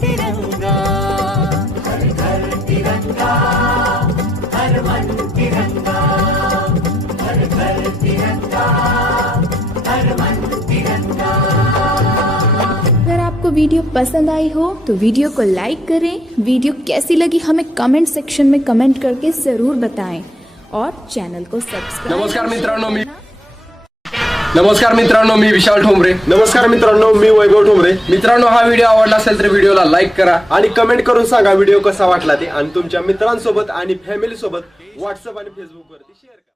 तिरंगा, हर घर तिरंगा, हर मन तिरंगा, हर घर तिरंगा, हर मन तिरंगा। अगर आपको वीडियो पसंद आई हो तो वीडियो को लाइक करें। वीडियो कैसी लगी हमें कमेंट सेक्शन में कमेंट करके ज़रूर बताएं और चैनल को सब्सक्राइब। नमस्कार मित्रांनो, मी विशाल ठोंबरे. नमस्कार मित्रांनो, मी वैभव ठोंबरे. मित्रांनो, हा व्हिडिओ आवडला असेल तर व्हिडिओला लाईक करा आणि कमेंट करून सांगा व्हिडिओ कसा वाटला ते, आणि तुमच्या मित्रांसोबत आणि फॅमिली सोबत व्हॉट्सअप आणि फेसबुक वरती शेअर करा.